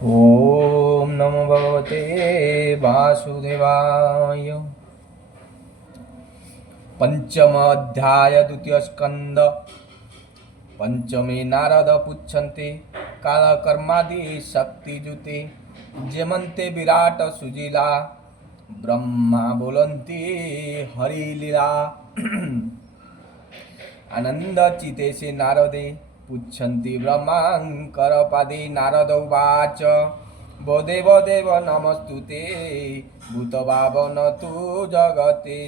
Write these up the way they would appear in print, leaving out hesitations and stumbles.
ओम नमो भगवते वासुदेवाय। पंचम अध्याय द्वितीय स्कंद। पंचमे नारद पुच्छन्ते कालकर्मादि शक्तिजुते जेमन्ते विराट सुजिला ब्रह्मा बोलन्ति हरिलीला। आनन्दचिते से नारदे पुच्छन्ति ब्रह्माङ्करपादे। नारद उवाच वदेव देव नमस्तुते भूतभावन तु जगते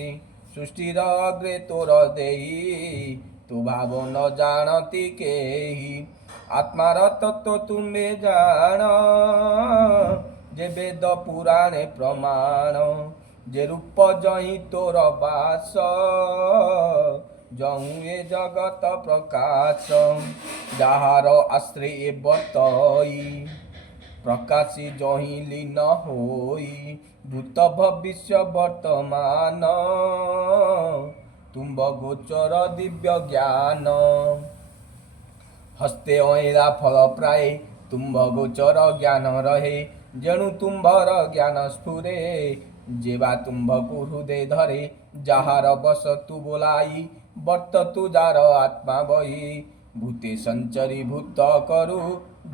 सृष्टिरग्रे तोरदेहि तु भाव न जानति केहि। आत्मार तत्व तुम्हे जान जे वेद पुराणे प्रमाण जे रूप जहि तोर बास जहु ए जगत प्रकाश जाहार आश्रय बतई प्रकाशी जहि लीन होई भूत भविष्य वर्तमान तुम्ब गोचर दिव्य ज्ञान हस्ते ऐरा फल प्राय तुम्ब गोचर ज्ञान रहे जेणु तुम्भर ज्ञान स्फुरे जेवा तुम्भको हृदय धरे जाहार बस तु बोलाई वर्त तु जार आत्मा बही भूते संचरी भूत करु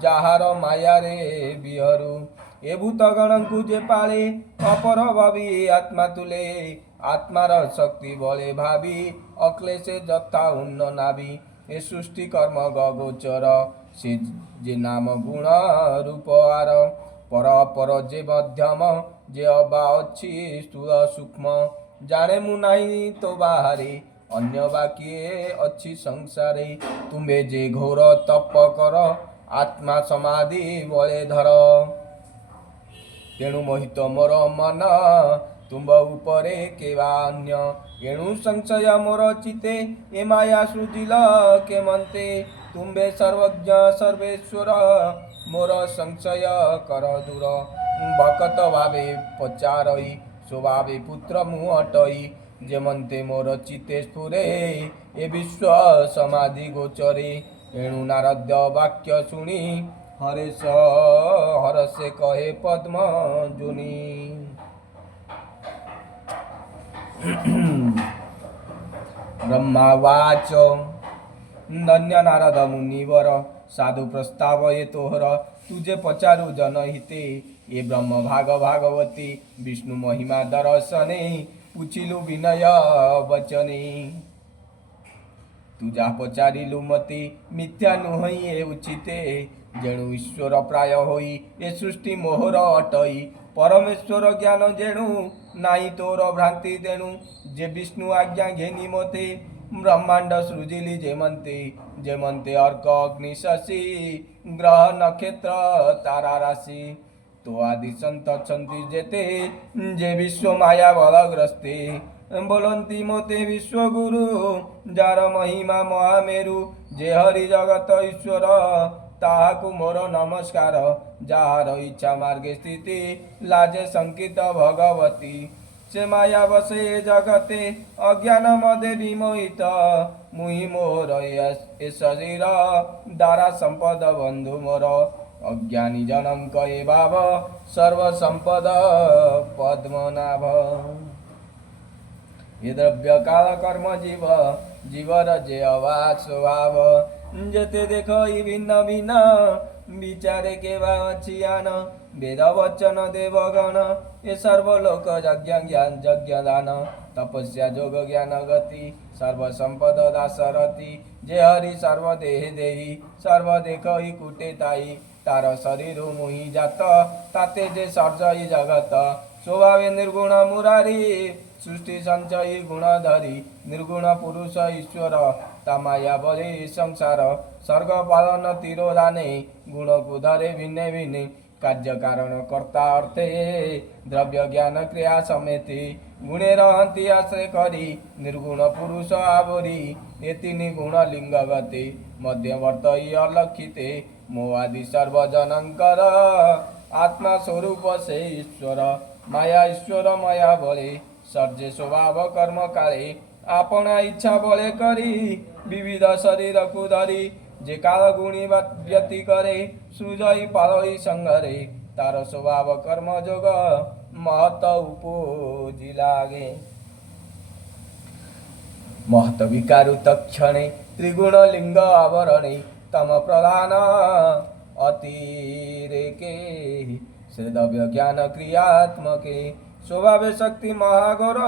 जाहार माया रे बिहरू ए भूतगणଙ୍କୁ जे पाळे अपर भावी आत्मा तुले आत्मार शक्ति बले भावी अक्लेशे जथा उन्न नाभि ए सृष्टि कर्म गोचर से जे नाम गुण रूप आर पर पर जे मध्यम जे अबा अच्छी स्थूल सूक्ष्म जाने मु नाही तो बाहरे अन्य बाकिए अच्छी संसारे तुम्हे जे घोर तप कर आत्मा समाधि बले धर तेणु मोहित मोर मन तुम्ब उपरे केवा अन्य एणु संशय मोर चिते ए माया सृजिल के मन्ते तुम्बे सर्वज्ञ सर्वेश्वर मोर संशय कर दूर भकत भावे पचारई स्वभावे पुत्र मु अटई जेमन्ते मोर चिते स्फुरे ए विश्व समाधि गोचरे एणु नारद वाक्य शुणी हरेश हरसे कहे पद्म जुनि। ब्रह्मावाच धन्य नारद मुनिवर साधु प्रस्ताव ये तोहर तुझे पचारु जनहिते ये ब्रह्म भाग भागवती विष्णु महिमा दर्शने पुछिलु विनय वचने तुझा पचारिलु मते मिथ्या नुहई ए उचिते जेणु ईश्वर प्राय होई ए सृष्टि मोहर अटई परमेश्वर ज्ञान जेणु नाई तोर भ्रांति तेणु जे विष्णु आज्ञा घेनी मते ब्रह्मांड सृजिली जेमन्ते अर्क अग्नि शशि ग्रह नक्षत्र तारा राशि तो आदि संत अछन्ति जेते जे विश्व माया बलग्रस्ते बोलन्ति मोते विश्वगुरु जार महिमा महामेरु जे हरि जगत ईश्वर ताहाकु मोर नमस्कार जार इच्छा मार्गे स्थिति लाजे संकित भगवती से माया बसे जगते अज्ञान मदे विमोहित मुहि मोर ए शरीर दारा संपद बंधु मोर अज्ञानी जनम कहे भाव सर्व संपद पद्मनाभ ये द्रव्य काल कर्म जीव जीवर जे अवाच स्वभाव जेते देख भिन्न भिन्न विचारे केवा अचियान वेद वचन देवगण ये सर्वलोक यज्ञ दान तपस्या जोग ज्ञान गति सर्व संपद दासरति जे हरि सर्व देह देहि सर्व देख कुटे ताई तार शरीर मुहि जात ताते जे सर्जई जगत स्वभावे निर्गुण मुरारी सृष्टि संचयी गुण धरी निर्गुण पुरुष ईश्वर तामाया बले संसार सर्ग पालन तिरोधाने गुण को धरे भिन्ने भिन्ने कार्य कारण कर्ता अर्थे द्रव्य ज्ञान क्रिया समेते गुणे रहंती आश्रय करी निर्गुण पुरुष आवरी ये तीन गुण लिंग गते मध्यवर्तई अलक्षिते मोहादि सर्वजनंकर आत्मा स्वरूप से ईश्वर माया ईश्वर माया बले सर्जे स्वभाव कर्म काले आपना इच्छा बले करी विविध शरीर को धरी जे काल गुणी व्यति करे ସୁଜଇ ପାଳଇ ସଙ୍ଗରେ ତାର ସ୍ୱଭାବ କର୍ମ ଯୋଗ ମହତ ଉପୋଜି ଲାଗେ। महत विकारु तक्षणे त्रिगुण लिंग आवरणे तम प्रधान अतिरेके श्रेदव्य ज्ञान क्रियात्मके स्वभाव शक्ति महाघोर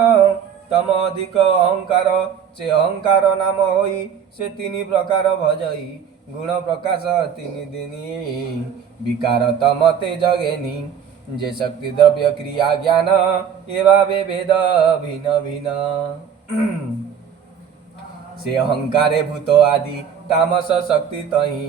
तम अधिक अहंकार से अहंकार नाम होई से तीन प्रकार भजई गुण प्रकाश तीन दिनी विकार तम तेज घेनी जे शक्ति द्रव्य क्रिया ज्ञान एवावे भेद भिन्न भिन्न से अहंकारे भूत आदि तामस शक्ति तही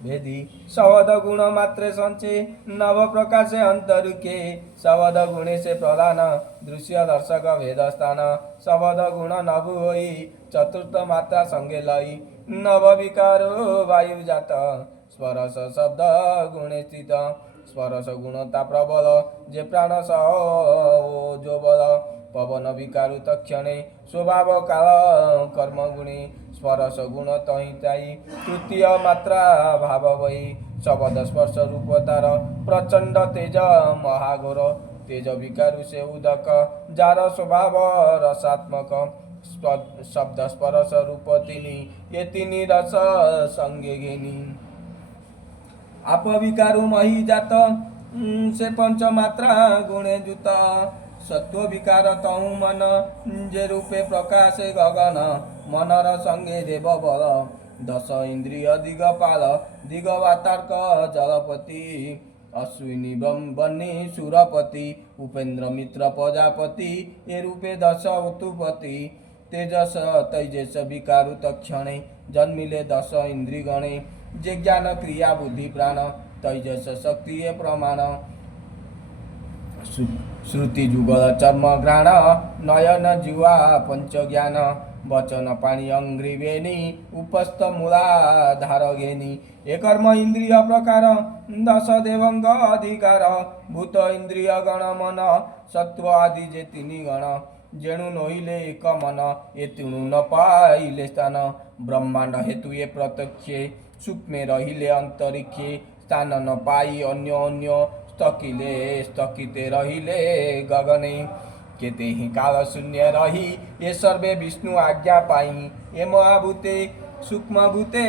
भेदी शब्द गुण मात्रे संचे नव प्रकाशे अंतरुके शब्द गुणे से प्रधान दृश्य दर्शक भेद स्थान शब्द गुण नभु होई चतुर्थ मात्रा संगे लई नव विकारो वायु जात स्परस शब्द गुणे स्थित स्परस गुणता प्रबल जे प्राण सह जो बल पवन विकारु तक्षणे स्वभाव काल कर्म गुणे स्परश गुण तहिताई तृतीय मात्रा भाव वही शब्द स्पर्श रूप तार प्रचंड तेज महाघोर तेज विकारु से उदक जार स्वभाव रसात्मक शब्द स्पर्श रूप तिनी ये तिनी रस संगे घेनी आप विकारु मही जात से पंच मात्रा गुणे जुत सत्व विकार तहु मन जे रूपे प्रकाशे गगन मनर संगे देव बल दश इंद्रिय दिगपाल दिगवातार्क जलपति अश्विनी बन्नी सुरपति उपेन्द्र मित्र प्रजापति ये रूपे दश उत्तुपति तेजस तैजस विकारु तक्षणे जन्मिले दश इंद्रि गणे जे ज्ञान क्रिया बुद्धि प्राण तैजस शक्ति प्रमाण श्रुति जुगल चर्म घ्राण नयन जीवा पंच ज्ञान वचन पाणी अंग्रिवेणी उपस्थ मूलाधार घेनी ए कर्म इंद्रिय प्रकार दश देवंग अधिकार भूत इंद्रिय गण मन सत्व आदि जे तीन गण जेणु नोहिले एक मन ए तिणु न पाइले स्थान ब्रह्मांड हेतु ये प्रत्यक्षे सूक्ष्मे रहिले अंतरिक्षे स्थान न पाई अन्य अन्य स्थकिले स्थकिते रहिले गगने केते ही काल शून्य रही ये सर्वे विष्णु आज्ञा पाई ये महाभूते सूक्ष्म भूते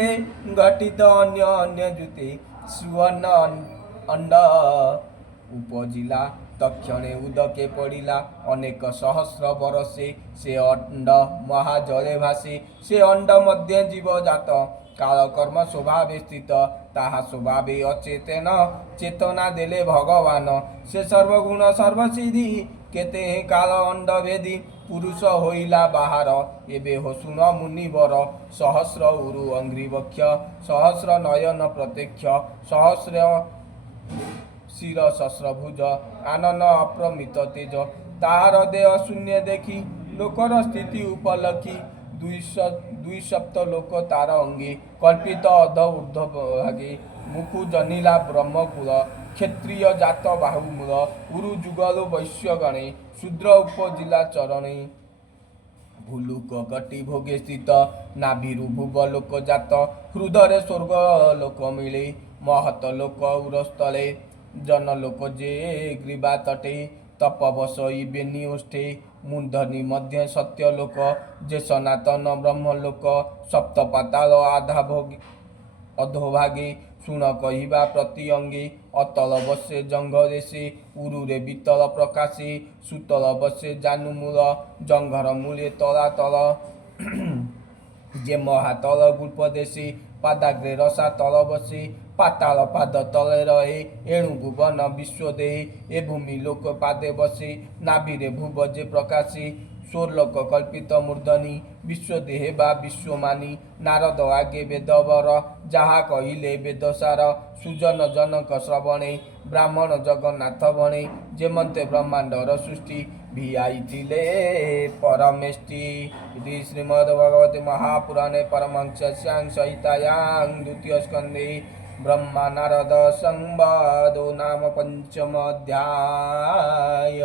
घटित अन्य अन्य जुते सुवर्ण अंड उपजिला तक्षणे उदके पड़िला अनेक सहस्र बरसे से अंड महाजले भासे से अंड मध्य जीव जात काल कर्म स्वभाव स्थित ताहा स्वभावे अचेतन चेतना देले भगवान से सर्वगुण सर्वसिद्धि केते काल अंड भेदी पुरुष होइला बाहर एबे हो सुन मुनिवर सहस्र उरु अंग्रिवक्ष सहस्र नयन प्रत्यक्ष सहस्र शिर सहस्रभुज आनन अप्रमित तेज तार देह शून्य देखी लोकर स्थिति उपलक्षी दुई सप्त लोक तार अंगे कल्पित अध ऊर्ध भागे मुकु जनिला ब्रह्मकुल क्षत्रिय जात बाहुमूल उरु जुगल वैश्य गणे शूद्र उपजिला चरणे भूलुक कटी भोगे स्थित नाभिरु भुव लोक जात हृदय स्वर्ग लोक मिले महत लोक उरस्थले जन लोक जे ग्रीवा तटे तप बसई बेनी उष्ठे मूर्धनि मध्य सत्य लोक जे सनातन ब्रह्म लोक सप्त पाताल आधा भोग अधोभागे शुण कहिबा प्रति अंगे अतल बसे जंग देशे उरुरे वितल प्रकाशे सुतल बसे जानुमूल जंघर मूले तलातल जे महातल गुल्प देशे पादाग्रे रसा तल बसे पाताल पाद तले रहे एणु भुवन विश्व देहे ए भूमि लोक पादे बसे नाभिरे भुव जे प्रकाशे स्वर्लोक कल्पित मूर्धनि विश्व देहे बा विश्वमानी नारद आगे वेदवर जहा कहिले वेदसार सुजन जनक श्रवणे ब्राह्मण जगन्नाथ बणे जेमंते ब्रह्मांडर सृष्टि भिआईथिले परमेष्टि इति श्रीमद्भगवते महापुराणे परमहंस्यां संहितायां द्वितीय स्कन्धे ब्रह्मा नारद संवादो नाम पंचम अध्याय।